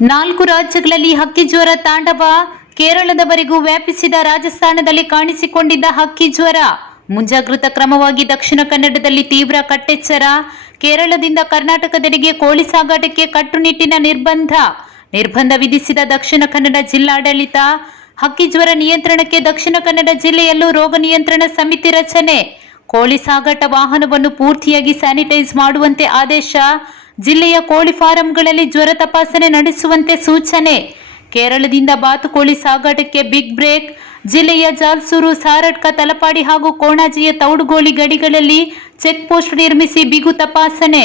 ನಾಲ್ಕು ರಾಜ್ಯಗಳಲ್ಲಿ ಹಕ್ಕಿ ಜ್ವರ ತಾಂಡವ. ಕೇರಳದವರೆಗೂ ವ್ಯಾಪಿಸಿದ ರಾಜಸ್ಥಾನದಲ್ಲಿ ಕಾಣಿಸಿಕೊಂಡಿದ್ದ ಹಕ್ಕಿ ಜ್ವರ. ಮುಂಜಾಗ್ರತಾ ಕ್ರಮವಾಗಿ ದಕ್ಷಿಣ ಕನ್ನಡದಲ್ಲಿ ತೀವ್ರ ಕಟ್ಟೆಚ್ಚರ. ಕೇರಳದಿಂದ ಕರ್ನಾಟಕದೆಡೆಗೆ ಕೋಳಿ ಸಾಗಾಟಕ್ಕೆ ಕಟ್ಟುನಿಟ್ಟಿನ ನಿರ್ಬಂಧ. ನಿರ್ಬಂಧ ವಿಧಿಸಿದ ದಕ್ಷಿಣ ಕನ್ನಡ ಜಿಲ್ಲಾಡಳಿತ. ಹಕ್ಕಿ ಜ್ವರ ನಿಯಂತ್ರಣಕ್ಕೆ ದಕ್ಷಿಣ ಕನ್ನಡ ಜಿಲ್ಲೆಯಲ್ಲೂ ರೋಗ ನಿಯಂತ್ರಣ ಸಮಿತಿ ರಚನೆ. ಕೋಳಿ ಸಾಗಾಟ ವಾಹನವನ್ನು ಪೂರ್ತಿಯಾಗಿ ಸ್ಯಾನಿಟೈಸ್ ಮಾಡುವಂತೆ ಆದೇಶ. ಜಿಲ್ಲೆಯ ಕೋಳಿ ಫಾರಂಗಳಲ್ಲಿ ಜ್ವರ ತಪಾಸಣೆ ನಡೆಸುವಂತೆ ಸೂಚನೆ. ಕೇರಳದಿಂದ ಬಾತುಕೋಳಿ ಸಾಗಾಟಕ್ಕೆ ಬಿಗ್ ಬ್ರೇಕ್. ಜಿಲ್ಲೆಯ ಜಾಲ್ಸೂರು, ಸಾರಡ್ಕ, ತಲಪಾಡಿ ಹಾಗೂ ಕೋಣಾಜಿಯ ತೌಡುಗೋಳಿ ಗಡಿಗಳಲ್ಲಿ ಚೆಕ್ ಪೋಸ್ಟ್ ನಿರ್ಮಿಸಿ ಬಿಗು ತಪಾಸಣೆ.